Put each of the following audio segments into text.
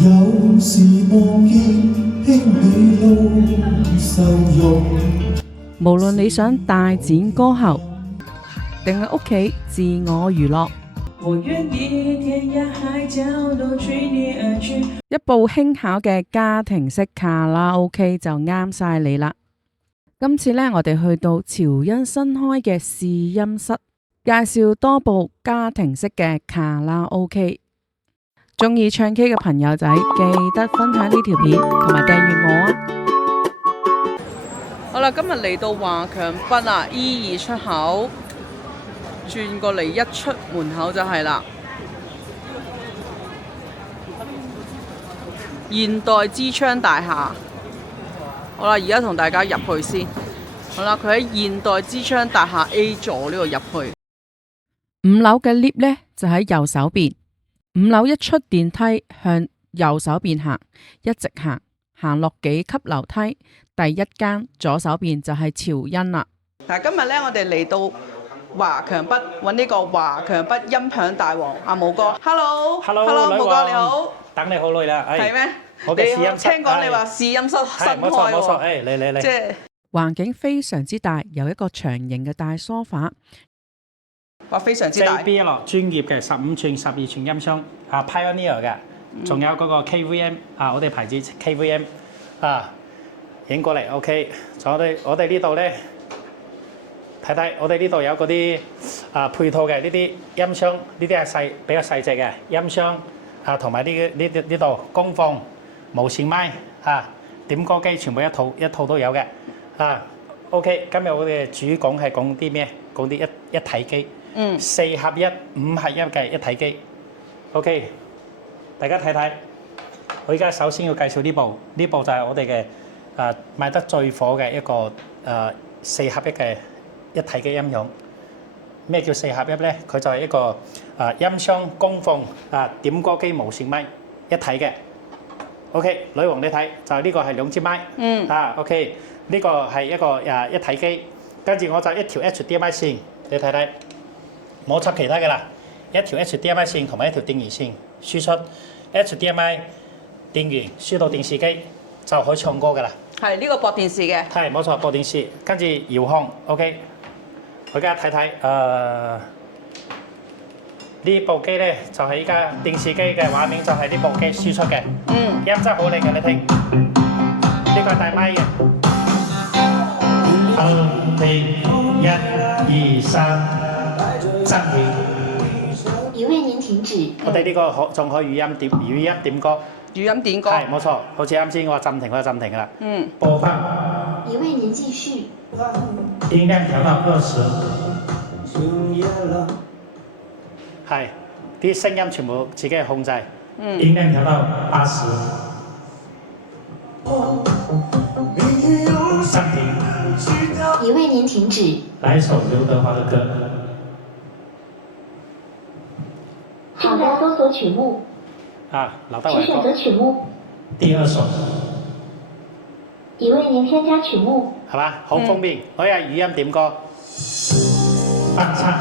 有時望見兄你路受辱。無論你想大展歌喉，定係屋企自我娛樂，我願意天涯海角都隨你而去。一部輕巧嘅家庭式卡拉 OK 就啱晒你啦！今次呢，我哋去到潮欣新開嘅試音室，介紹多部家庭式嘅卡拉 OK。鍾意唱 K 嘅朋友仔，記得分享呢條片同埋訂閱我啊！好啦，今日嚟到華強北啊 E2 出口，轉過嚟一出門口就係啦。現代之窗大廈，好啦，而家同大家入去先。好啦，佢喺現代之窗大廈 A 座呢度入去。5樓嘅 lift 呢，就喺右手邊。5樓一出電梯向右手邊行，一直行落幾級樓梯，第一間左手邊就係潮欣啦。嗱，今日呢，我哋嚟到華強北揾呢個華強北音響大王阿武哥。Hello，武哥你好。等你好耐啦，係咩？我嘅試音室，聽講你話試音室新開喎。冇錯，嚟。即係環境非常之大，有一個長形嘅大梳化。話非常之大。JBL 專業嘅15寸、12寸音箱啊 ，Pioneer 嘅，仲有嗰個 KVM 啊，我哋牌子 KVM 啊，影過嚟 OK。仲有我哋呢度咧，睇我哋呢度有嗰啲啊配套嘅呢啲音箱，呢啲係比較細隻嘅音箱啊，同埋呢度功放無線麥啊，點歌機全部一套都有嘅啊。OK， 今日我哋主講係講啲咩？講啲一體機。4合1、5合1嘅一體機 ，OK， 大家睇。我而家首先要介紹呢部就係我哋嘅賣得最火嘅一個4合1嘅一體機音響。咩叫4合1咧？佢就係一個音箱、功放點歌機、無線咪一體嘅。OK， 女王你睇就係呢個係2支咪，OK， 呢個係一個一體機，跟住我就一條 HDMI 線，你睇。冇插其他嘅啦，一條 HDMI 線同埋一條電源線輸出 HDMI 電源輸到電視機就可以唱歌嘅啦。係呢個駁電視嘅。係冇錯，駁電視，跟住遙控 OK。我而家睇呢部機咧，就係依家電視機嘅畫面，就係呢部機輸出嘅。音質好靚嘅，你聽。呢個係大咪嘅。1、2、3。暫停。已為您停止。我哋呢個仲可以語音點歌。語音點歌。係冇錯，好似啱先我話暫停，我就暫停㗎啦。播放。已為您繼續。音量調到20。係，啲聲音全部自己控制。音量調到80。暫停。已為您停止。來一首劉德華的歌。正在搜索曲目。劉德華。請選擇曲目。第二首。已為您添加曲目。係嘛？好方便，可以係語音點歌。翻唱。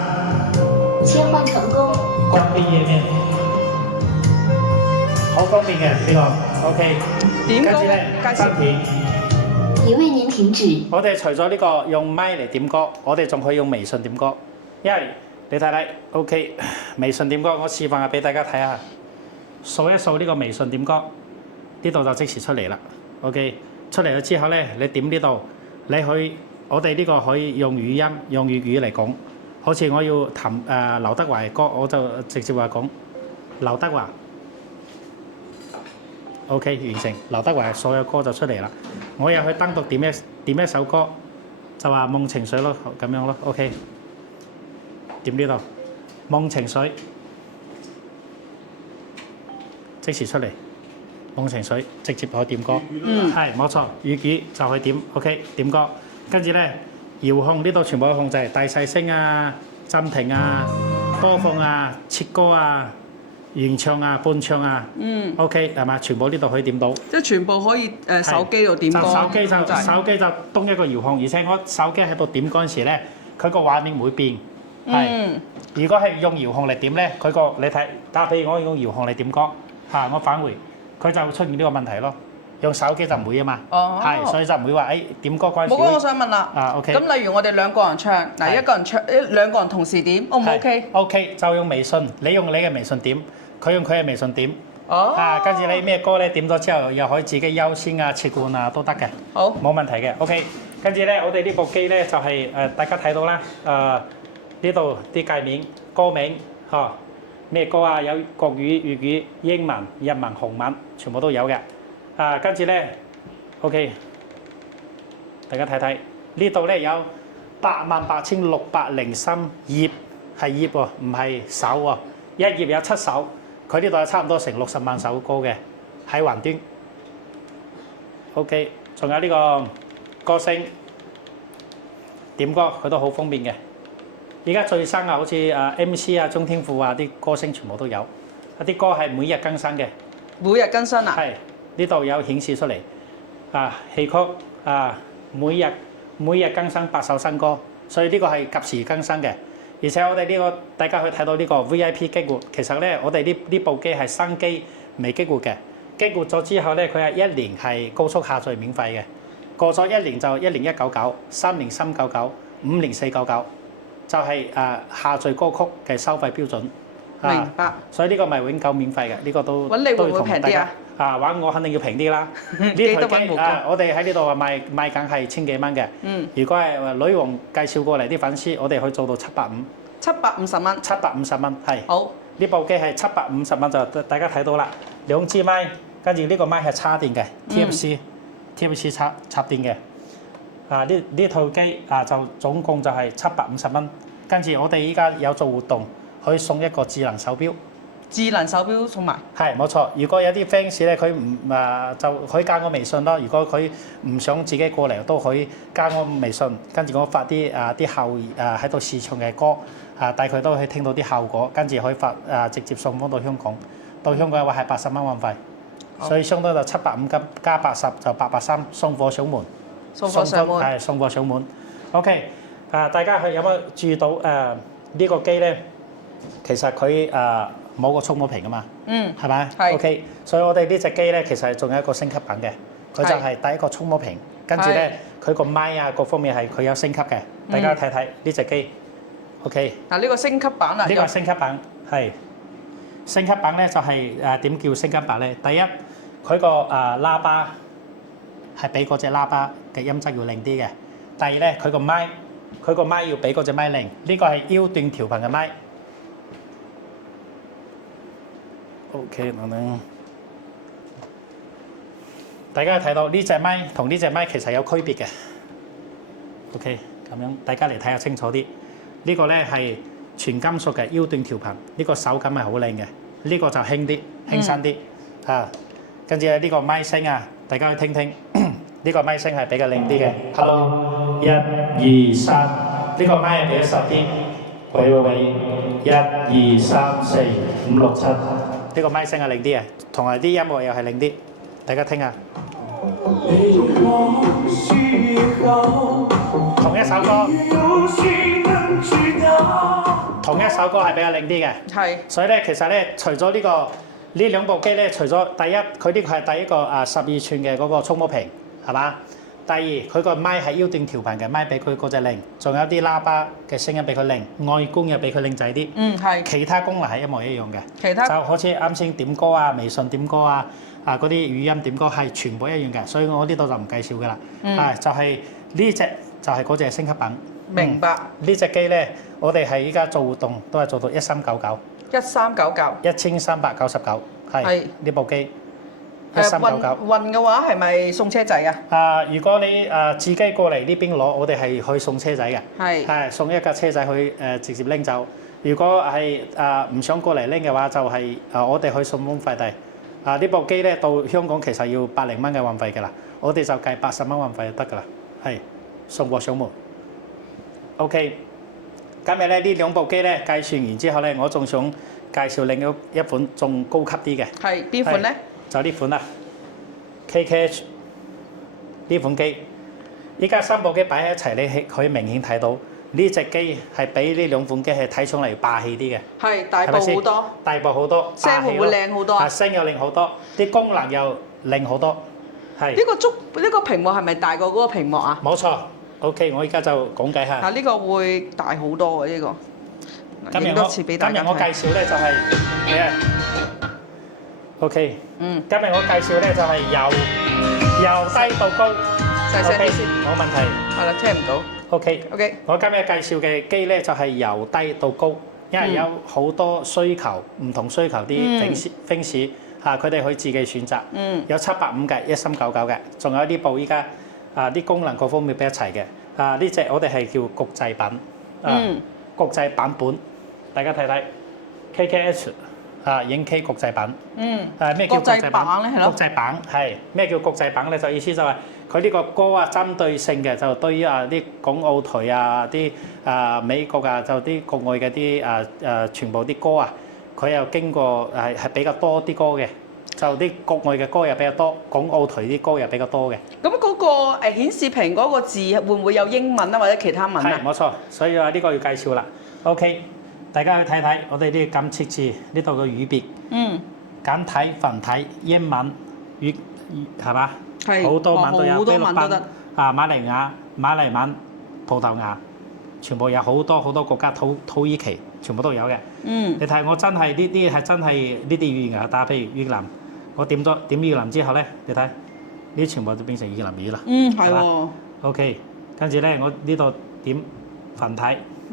切換成功。關閉頁面。好方便嘅呢個 OK。點歌？跟住咧，暫停。已為您停止。我哋除咗呢個用咪嚟點歌，我哋仲可以用微信點歌，因為你睇，OK， 微信點歌，我示範下俾大家睇下，掃一掃呢個微信點歌，呢度就即時出嚟啦。OK， 出嚟咗之後咧，你點呢度，我哋呢個可以用語音、用粵語嚟講，好似我要彈劉德華嘅歌，我就直接話講劉德華。OK， 完成，劉德華所有歌就出嚟啦。我又去單獨點一首歌，就話夢情水咯，咁樣咯。OK， 點呢度夢情水，即時出嚟，夢情水直接可以點歌。係冇錯，粵語就可以點。OK， 點歌，跟住咧遙控呢度全部可以控制，大細聲啊、暫停啊、播放啊、切歌啊。原唱啊、伴唱啊，OK 係嘛？全部呢度可以點到，即係全部可以手機度點歌。手機就東一個遙控，而且我手機喺度點嗰陣時咧，佢個畫面會變。係，如果係用遙控嚟點咧，你睇，譬如我用遙控嚟點歌，我返回佢就出現呢個問題咯。用手機就唔會啊嘛，哦係，所以就唔會話誒點歌嗰陣時冇講，我會想問啦。啊 OK。咁例如我哋兩個人唱，嗱係一個人唱，兩個人同時點，O 唔 OK？ OK，就用微信，你用你嘅微信點，佢用佢嘅微信點。哦。跟住你咩歌咧點咗之後，又可以自己優先啊、切換啊都得嘅，好。冇問題嘅。OK，跟住咧，我哋呢部機咧就係、大家睇到啦，呢度啲界面歌名嚇咩歌啊，有國語、粵語、英文、日文、韓文，全部都有嘅。跟住咧 OK， 大家睇睇呢度咧有88,603頁，係頁喎，唔係首喎，一頁有7首。佢呢度有差唔多成60萬首歌嘅喺雲端。OK， 仲有呢個歌星點歌，佢都好方便嘅。而家最新啊，好似MC 啊、鍾天賦啊啲歌星全部都有。啲歌係每日更新嘅。每日更新啊？係，呢度有顯示出嚟。戲曲每日更新8首新歌，所以呢個係及時更新嘅。而且我哋呢個大家可以睇到呢個 VIP 激活，其實咧我哋呢部機係新機未激活嘅，激活咗之後咧佢係1年係高速下載免費嘅，過咗1年就1年199， 3年399， 5年499，就係下載歌曲嘅收費標準。明白。所以呢個咪永久免費嘅，呢個都揾你會唔會平啲啊？揾我肯定要平啲啦。記得呢台機揾我我哋喺呢度話賣緊係1000幾蚊嘅。如果係女王介紹過嚟啲粉絲，我哋可以做到750。750蚊。750蚊係。好。呢部機係750蚊就大家睇到啦，兩支咪，跟住呢個咪係插電嘅 TFC 插電嘅。呢套機就總共就係750蚊，跟住我哋依家有做活動，可以送一個智能手錶。智能手錶送埋。係冇錯，如果有啲 fans 咧，佢唔就可以加我微信咯。如果佢唔想自己過嚟，都可以加我微信，跟住我發啲後喺度試唱嘅歌，帶佢都可以聽到啲效果，跟住可以發直接送翻到香港。到香港嘅話係80蚊運費，所以相當就750加80就830，送貨上門。送貨上門。係送貨上門。OK， 大家有冇注意到呢個機咧？其實佢冇個觸摸屏㗎嘛，係咪？係。OK， 所以我哋呢隻機咧，其實仲有一個升級版嘅，佢就係第一個觸摸屏，跟住咧佢個咪各方面係佢有升級嘅，大家睇睇呢隻機。OK。嗱呢個升級版啊。呢個升級版係升級版咧，就係點叫升級版咧？第一，佢個喇叭係比嗰隻喇叭嘅音質要靚啲嘅。第二咧，佢個咪要比嗰隻咪靚，呢個係腰段調頻嘅咪。OK， 等，大家睇到呢隻咪同呢隻咪其實有區別嘅。OK， 咁樣大家嚟睇下清楚啲。呢個咧係全金屬嘅腰段調頻，呢個手感係好靚嘅。呢個就輕啲、輕身啲。跟住呢個咪聲大家去聽聽。呢個咪聲係比較靚啲嘅。Hello， 1、2、3，呢個咪係比較實啲。喂，1、2、3、4、5、6、7。呢個咪聲係靚啲嘅，同埋啲音樂又係靚啲，大家聽下。同一首歌係比較靚啲嘅。係。所以咧，其實咧，除咗呢兩部機咧，除咗第一，佢呢個係第一個12寸嘅嗰個觸摸屏，係嘛？第二，佢個咪係腰段調頻嘅咪，比佢嗰隻靚，仲有啲喇叭嘅聲音比佢靚，外觀又比佢靚仔啲。係。其他功能係一模一樣嘅。其他就好似啱先點歌微信點歌嗰啲語音點歌係全部一樣嘅，所以我呢度就唔介紹㗎啦。就係呢隻就係嗰隻升級版。明白。呢隻機咧，我哋係依家做活動都係做到1399。1399。1399係呢部機。運嘅話係咪送車仔啊？如果你自己過嚟呢邊攞，我哋係可以送車仔嘅。係送一架車仔去直接拎走。如果係唔想過嚟拎嘅話，就係我哋可以送封快遞。呢部機咧到香港其實要百零蚊嘅運費㗎啦，我哋就計80蚊運費就得㗎啦。係送貨上門。OK， 今日咧呢兩部機咧介紹完之後咧，我仲想介紹另一款仲高級啲嘅。係邊款咧？就呢款啦 ，KKH 呢款機，依家3部機擺喺一齊，你可以明顯睇到呢隻機係比呢兩款機係睇上嚟霸氣啲嘅，係大係咪先部好多，大部好多，聲會唔會靚好多啊？聲又靚好多，啲功能又靚好多，係呢個屏幕係咪大過嗰個屏幕啊？冇錯。OK， 我而家就講解下。呢個會大好多喎，呢個。今日影多次俾大家睇。我介紹咧就係咩啊？OK，今日我介紹咧就係由低到高，細聲啲先，冇問題。係啦，聽唔到。OK，我今日介紹嘅機咧就係由低到高，因為有好多需求，唔同需求啲 fans 嚇，佢哋可以自己選擇。有750嘅1399嘅，仲有呢部依家啲功能各方面俾一齊嘅。呢隻我哋係叫國際版，國際版本，大家睇睇 KKH 影 K 國際版。咩叫國際版咧？國際版係咩叫國際版咧？就意思就係佢呢個歌啊，針對性嘅就對於啲港澳台啲美國就啲國外嘅啲全部啲歌啊，佢又經過係比較多啲歌嘅，就啲國外嘅歌又比較多，港澳台啲歌又比較多嘅。咁嗰個顯示屏嗰個字會唔會有英文啊，或者其他文啊？係冇錯，所以話呢個要介紹啦。OK， 大家去睇睇我哋啲咁設置呢度嘅語別，簡體、繁體、英文、粵係嘛？好多文都有，菲律賓、馬來亞、馬來文、葡萄牙，全部有好多國家，土耳其全部都有嘅。你睇我真係呢啲係真係呢啲語言啊，打譬如越南，我點越南之後咧，你睇呢全部都變成越南語啦。係喎。OK， 跟住咧我呢度點繁體，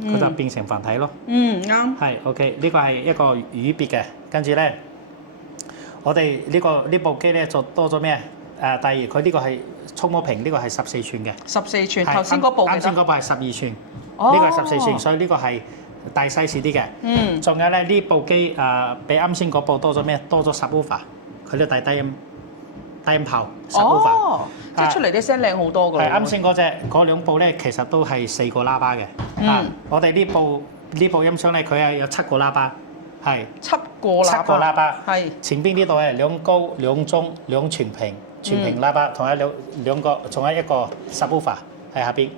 佢就變成繁體咯。啱。係 OK， 呢個係一個語別嘅，跟住咧我哋呢部機咧就多咗咩？第二佢呢個係觸摸屏，呢個係14寸嘅。14寸，頭先嗰部啱先嗰部係12寸，呢個係14寸，所以呢個係大 size 啲嘅。仲有咧呢部機比啱先嗰部多咗咩？多咗 subwoofer， 佢都帶低音炮 subwoofer。即係出嚟啲聲靚好多㗎。係啱先嗰兩部咧，其實都係4個喇叭嘅。我哋呢部音箱咧，佢係有7個喇叭，係7個喇叭。係前邊呢度係2高2中2全屏喇叭，同有兩個，仲有一個 subwoofer 喺下邊。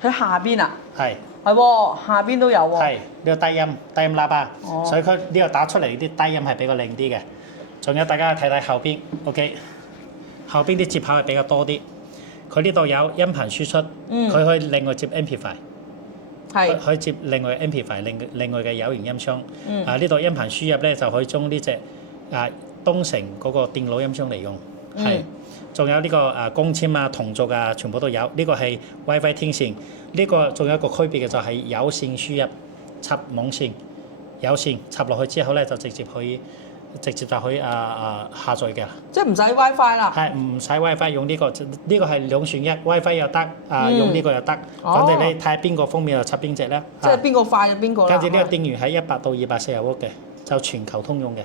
喺下邊啊？係喎，下邊都有喎。係呢個低音喇叭，所以佢呢個打出嚟啲低音係比較靚啲嘅。仲有大家睇睇後邊 ，OK， 後邊啲接口係比較多啲。佢呢度有音頻輸出，佢可以另外接 amplify， 可以接另外 amplify 另外嘅有形音箱。呢度音頻輸入咧就可以將呢隻東城嗰個電腦音箱嚟用。係，仲有呢個光纖啊、同軸啊，全部都有。呢個係 WiFi 天線，呢個仲有一個區別嘅就係有線輸入插網線，有線插落去之後咧就直接就可以下載嘅。即係唔使 WiFi 啦。係唔使 WiFi， 用呢個係兩選一 ，WiFi 又得，用呢個又得。反正你睇邊個方面就插邊隻啦。即係邊個快就邊個啦。跟住呢個電源係100到240瓦嘅，就全球通用嘅。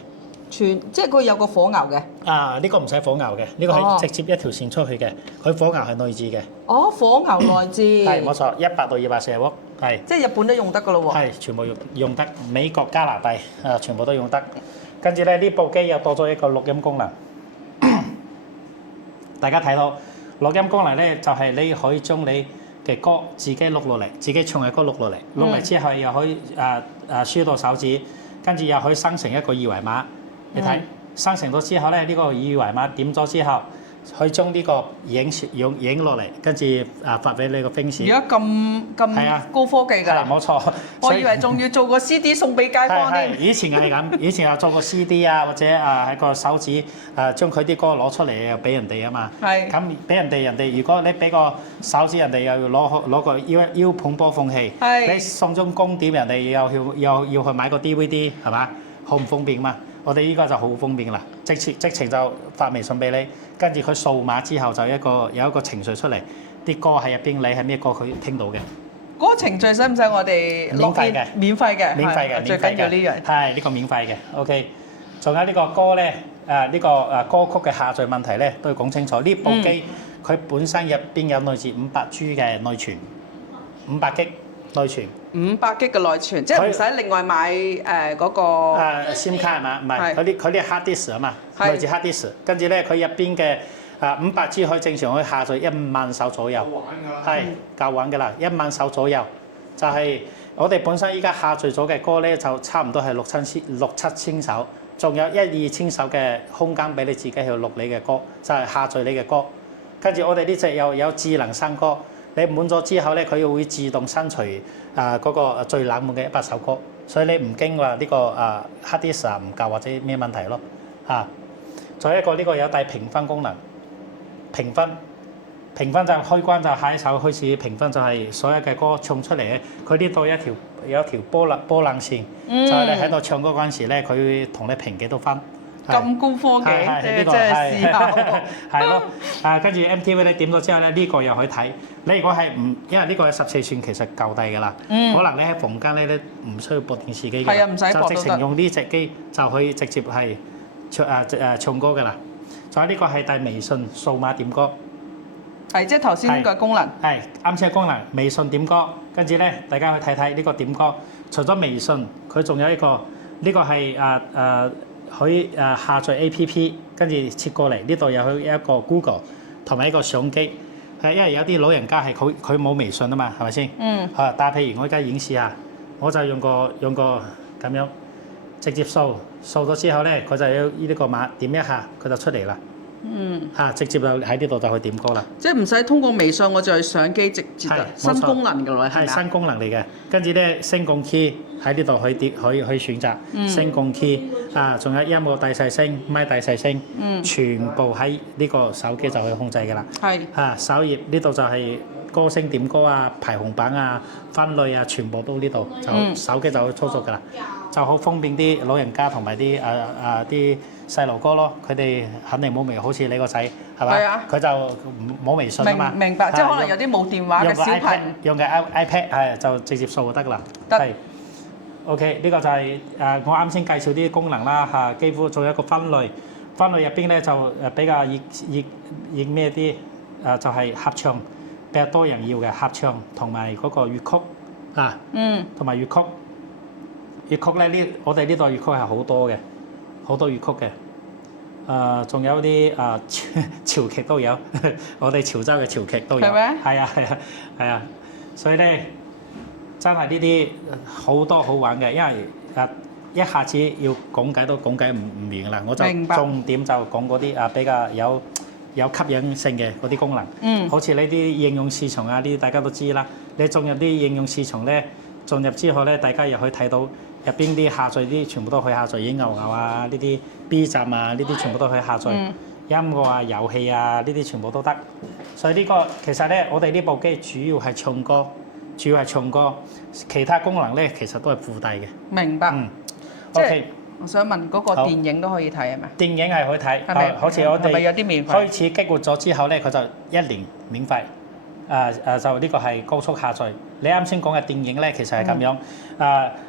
即係佢有個火牛嘅。呢個唔使火牛嘅，呢個係直接一條線出去嘅。佢火牛係內置嘅。火牛內置。係冇錯，100到240瓦，係。即係日本都用得㗎咯喎。係，全部用得，美國、加拿大全部都用得。跟住咧，呢部機又多咗一個錄音功能。大家睇到錄音功能咧，就係你可以將你嘅歌自己錄落嚟，自己唱嘅歌錄落嚟，錄嚟之後又可以輸到手指，跟住又可以生成一個二維碼。你睇生成咗之後咧，呢個二維碼點咗之後，可以將呢個影落嚟，跟住發俾你個 fans。而家咁高科技㗎。係冇錯。我以為仲要做個 CD 送俾街坊添。以前係咁，以前又做個 CD 或者喺個手指將佢啲歌攞出嚟又俾人哋啊嘛。係。咁俾人哋如果你俾個手指人哋又要攞個 U 盤播放器，你送張光碟人哋又要去買個 DVD 係嘛？好唔方便嘛？我哋依家就好方便啦，直情就發微信俾你，跟住佢掃碼之後就有一個程序出嚟，啲歌喺入邊你係咩歌佢聽到嘅。嗰個程序使唔使我哋免費嘅？免費嘅，最緊要呢樣。係呢個免費嘅 ，OK。仲有呢個歌咧，呢個歌曲嘅下載問題咧，都要講清楚。呢部機佢本身入邊有內置500G 嘅內存，500G內存。500G 嘅內存，即係唔使另外買嗰個。SIM 卡係嘛？唔係，佢啲 hard disk 啊嘛，內置 hard disk。跟住咧，佢入邊嘅500G 可以正常可以下載1萬首左右。夠玩㗎啦。係夠玩㗎啦，1萬首左右。就係、我哋本身依家下載咗嘅歌咧，就差唔多係六七千首，仲有1、2千首嘅空間俾你自己去錄你嘅歌，就係、下載你嘅歌。跟住我哋呢隻又有智能新歌，你滿咗之後咧，佢會自動刪除嗰個最冷門嘅100首歌，所以你唔驚話呢個hard disk 唔夠或者咩問題咯嚇。仲有一個呢個有帶評分功能，評分就開關就下一首開始評分，就係所有嘅歌唱出嚟咧，佢呢度有一條波浪線，就係你喺度唱歌嗰陣時咧，佢同你評幾多分。咁高科技，呢個真係試下喎。係咯，跟住 MTV 你點咗之後咧，呢個又可以睇。你如果係唔，因為呢個係14寸，其實夠低㗎啦。可能你喺房間咧，你唔需要播電視機嘅，係啊，唔使播都得。就直情用呢隻機就可以直接係唱歌㗎啦。仲有呢個係帶微信數碼點歌。係即係頭先個功能。係啱先嘅功能，微信點歌。跟住咧，大家去睇睇呢個點歌。除咗微信，佢仲有一個，呢個係可以下載 A.P.P. 跟住切過嚟，呢度有一個 Google 同埋一個相機。係因為有啲老人家係佢冇微信啊嘛，係咪先？但係譬如我而家演示下，我就用個咁樣直接掃咗之後咧，佢就有呢個碼點一下，佢就出嚟啦。直接就喺呢度就去點歌啦。即係唔使通過微信，我就係相機直接新功能㗎啦，係咪係新功能嚟嘅。跟住咧，升降 key 喺呢度可以選擇升降 key 仲有音樂大細聲、咪大細聲，全部喺呢個手機就可以控制㗎啦。係首頁呢度就係歌星點歌排行榜分類全部都呢度，就手機就可以操作㗎啦，就好方便啲老人家同埋啲細路哥咯，佢哋肯定冇微，好似你個仔係嘛？佢就冇微信啊嘛。明白，即係可能有啲冇電話嘅小朋友用嘅 iPad 就直接掃就得㗎啦。係。OK， 呢個就係我啱先介紹啲功能啦幾乎做一個分類入邊咧就比較熱咩啲就係合唱，比較多人要嘅合唱同埋嗰個粵曲同埋粵曲。粵曲咧我哋呢度粵曲係好多嘅，好多粵曲嘅。仲有啲潮劇都有，我哋潮州嘅潮劇都有。係咩？係啊，所以咧。真係呢啲好多好玩嘅，因為一下子要講解都講解唔完啦，我就重點就講嗰啲比較有吸引性嘅嗰啲功能。好似呢啲應用市場呢啲大家都知啦。你進入啲應用市場咧，進入之後咧，大家又可以睇到入邊啲下載啲全部都可以下載，影牛牛呢啲 B 站呢啲全部都可以下載。音樂遊戲呢啲全部都得。所以呢個其實咧，我哋呢部機主要係唱歌。其他功能咧其實都係附帶嘅。明白。OK，我想問嗰個電影都可以睇係咪？電影係可以睇，係咪？好似我哋係咪有啲免費？開始激活咗之後咧，佢就1年免費。就呢個係高速下載。你啱先講嘅電影咧，其實係咁樣。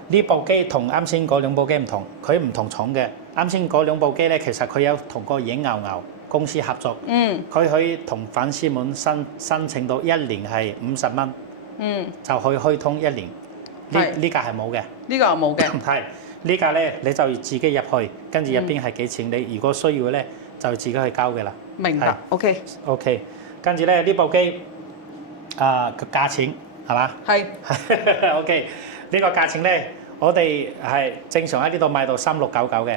呢部機同啱先嗰兩部機唔同，佢唔同廠嘅。啱先嗰兩部機咧，其實佢有同個影牛牛公司合作。佢可以同粉絲們申請到1年係50蚊。就可以開通1年，呢架係冇嘅。呢個係冇嘅。係呢架咧，你就自己入去，跟住入邊係幾錢？你如果需要咧，就自己去交嘅啦。明白。OK。跟住咧呢部機個價錢係嘛？係。OK，呢個價錢咧，我哋係正常喺呢度賣到3699嘅。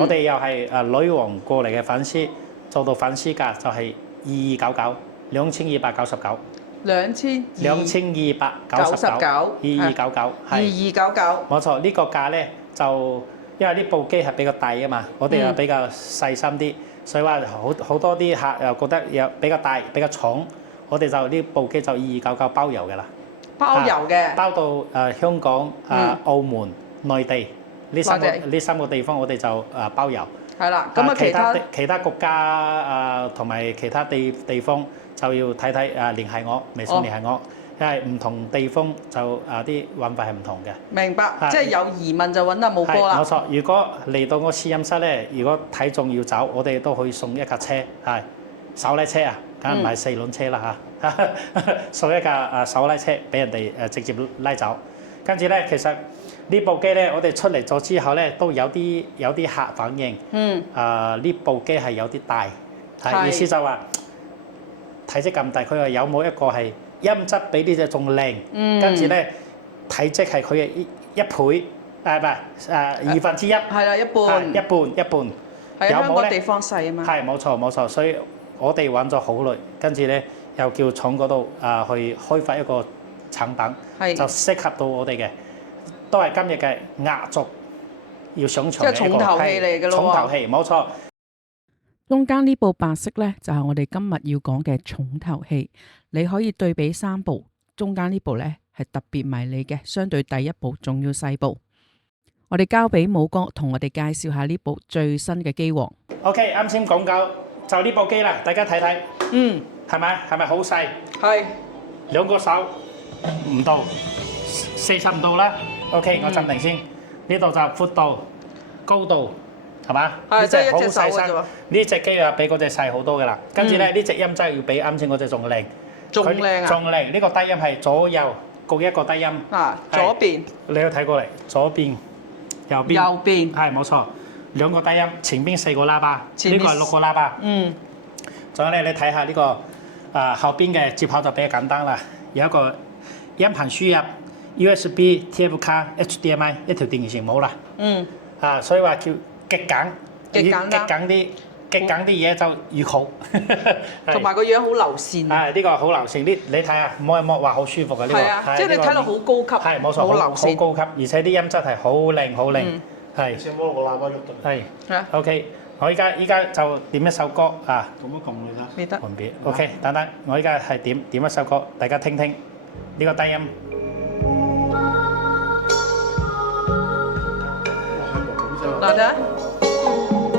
我哋又係女王過嚟嘅粉絲，做到粉絲價就係2299，2299。2299，2299，係2299，冇錯。呢個價咧就因為呢部機係比較大啊嘛，我哋又比較細心啲，所以話好多啲客又覺得又比較大比較重，我哋就呢部機就2299包郵嘅啦。包郵嘅。包到香港、澳門、內地呢三個地方，我哋就包郵。係啦，咁其他國家同埋其他地方。就要睇聯繫我，微信聯繫我，因為唔同地方就啲運費係唔同嘅。明白，即係有疑問就揾阿武哥啦。冇錯，如果嚟到我試音室咧，如果睇中要走，我哋都可以送一架車，係手拉車梗係唔係4輪車啦送一架手拉車俾人哋直接拉走。跟住咧，其實呢部機咧，我哋出嚟咗之後咧，都有啲客反映，呢部機係有啲大，意思就話。體積咁大，佢話有冇一個係音質比呢隻仲靚？跟住咧體積係佢嘅一倍，唔係1/2，係啦，一係半。一半。係有冇咧香港地方細啊嘛。係冇錯，所以我哋揾咗好耐，跟住咧又叫廠嗰度去開發一個產品，係就適合到我哋嘅，都係今日嘅壓軸要上場嘅一個即係重頭戲嚟㗎咯喎重頭戲冇錯。中間呢部白色呢，就係我哋今日要講嘅重頭戲。你可以對比3部，中間呢部呢係特別迷你嘅，相對第一部仲要細部。我哋交俾武哥同我哋介紹下呢部最新嘅機王。OK， 啱先講夠就呢部機啦，大家睇睇，係咪好細？係。 2個手唔到，40唔到啦。OK， 我暫定先。呢度就闊度、高度，係嘛？呢隻好細身，呢隻機啊比嗰隻細好多噶啦。跟住咧，呢隻音質要比啱先嗰隻仲靚，仲靚啊！仲靚。呢個低音係左右各一個低音。啊，左邊。你要睇過嚟，左邊、右邊。右邊。係冇錯，2個低音，前邊4個喇叭，呢個係6個喇叭。仲有咧，你睇下呢個後邊嘅接口就比較簡單啦，有一個音頻輸入 USB、TF 卡、HDMI 一條電源線冇啦。所以話叫極簡，極簡啲嘢就越好。同埋個樣好流線。呢個好流線，你睇下摸一摸話好舒服嘅呢個。係啊，即係你睇落好高級。係冇錯，好流線，好高級，而且啲音質係好靚好靚。係。先摸個喇叭喐到。係。OK， 我依家就點一首歌啊。咁樣撳你睇。未得。換別 OK， 等等，我依家係點一首歌，大家聽聽呢個低音。嗱睇，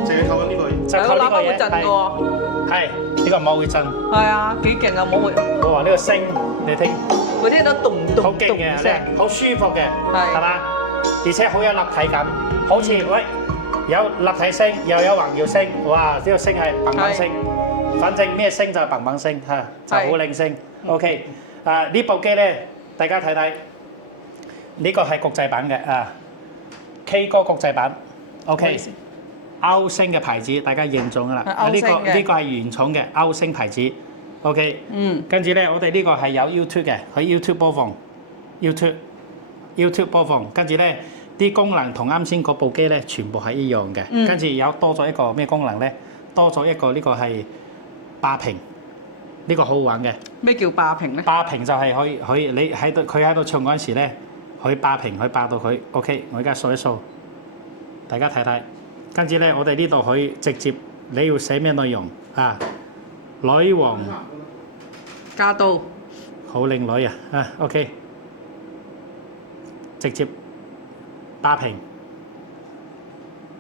淨係靠緊呢個。就靠呢個嘢。震嘅喎。係呢個冇會震。係啊，幾勁啊！冇會。我話呢個聲，你聽。會聽到咚咚好勁嘅聲，好舒服嘅，係嘛？而且好有立體感，好似喂有立體聲，又有橫搖聲，哇！呢個聲係砰砰聲，反正咩聲就係砰砰聲嚇，就好靚聲。OK，呢部機咧，大家睇睇，呢個係國際版嘅K 歌國際版。OK，歐星嘅牌子，大家認咗㗎啦。呢個係原廠嘅歐星牌子。OK， 跟住咧，我哋呢個係有 YouTube 嘅，喺 YouTube 播放，YouTube 播放，跟住咧啲功能同啱先嗰部機咧全部係一樣嘅，跟住有多咗一個咩功能咧？多咗一個呢個係霸屏，呢個好好玩嘅。咩叫霸屏咧？霸屏就係可以你喺度佢喺度唱嗰陣時咧，可以霸屏，可以霸到佢。OK， 我而家掃一掃，大家睇睇，跟住咧我哋呢度可以直接你要寫咩內容啊？女王。加刀，好靚女啊！OK， 直接霸屏，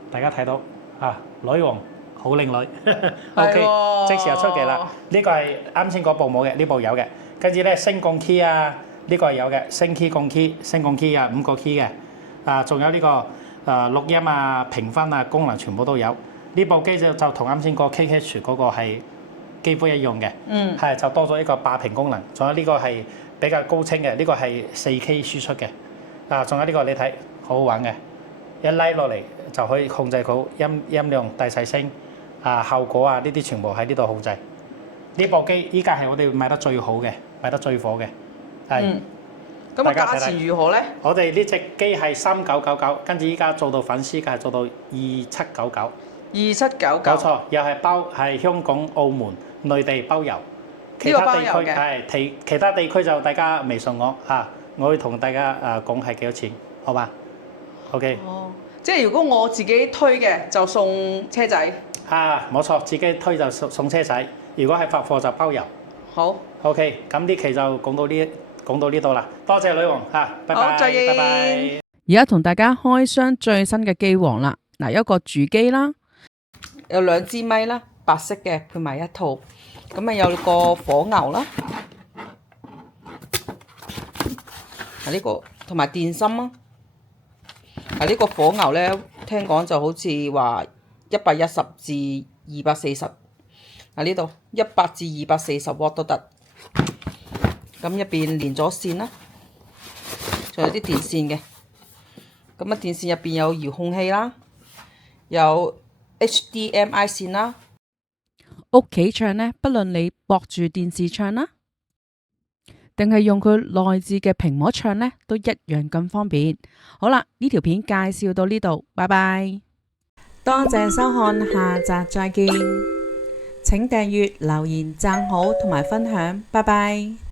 大家睇到女王好靚女。OK， 即時就出嚟啦。呢個係啱先嗰部冇嘅，呢部有嘅。跟住咧升降 key 呢個係有嘅，升 key 降 key， 升降 key 5個 key 嘅。仲有呢個錄音評分功能全部都有。呢部機就同啱先個 KH 嗰個係幾乎一樣嘅，係就多咗一個霸屏功能，仲有呢個係比較高清嘅，呢個係4K 輸出嘅，仲有呢個你睇好好玩嘅，一拉落嚟就可以控制佢音量大細聲，效果呢啲全部喺呢度控制。呢部機依家係我哋賣得最好嘅，賣得最火嘅，係。咁價錢如何咧？我哋呢隻機係3999，跟住依家做到粉絲價係做到2799。2799，冇錯，又係係香港、澳門、內地包郵，其他地區係其他地區就大家微信我我會同大家講係幾多錢，好嘛 ？OK。即係如果我自己推嘅就送車仔。冇錯，自己推就送車仔，如果係發貨就包郵。好。OK， 咁呢期就講到呢度啦，多謝女王拜拜，好，再見。拜拜。而家同大家開箱最新嘅機王啦，嗱，一個主機啦。有2支咪啦，白色嘅配埋一套，咁有個火牛啦，呢個同埋電芯啦，呢個火牛咧，聽講就好似話110至240，呢度100至240瓦都得，咁入邊連咗線啦，仲有啲電線嘅，咁電線入邊有遙控器啦，有HDMI 線啦，屋企唱呢，不論你駁住電視唱啦，定係用佢內置嘅屏幕唱呢，都一樣咁方便。好啦，呢條片介紹到呢度，拜拜。多謝收看，下集再見。請訂閱、留言、讚好同埋分享，拜拜。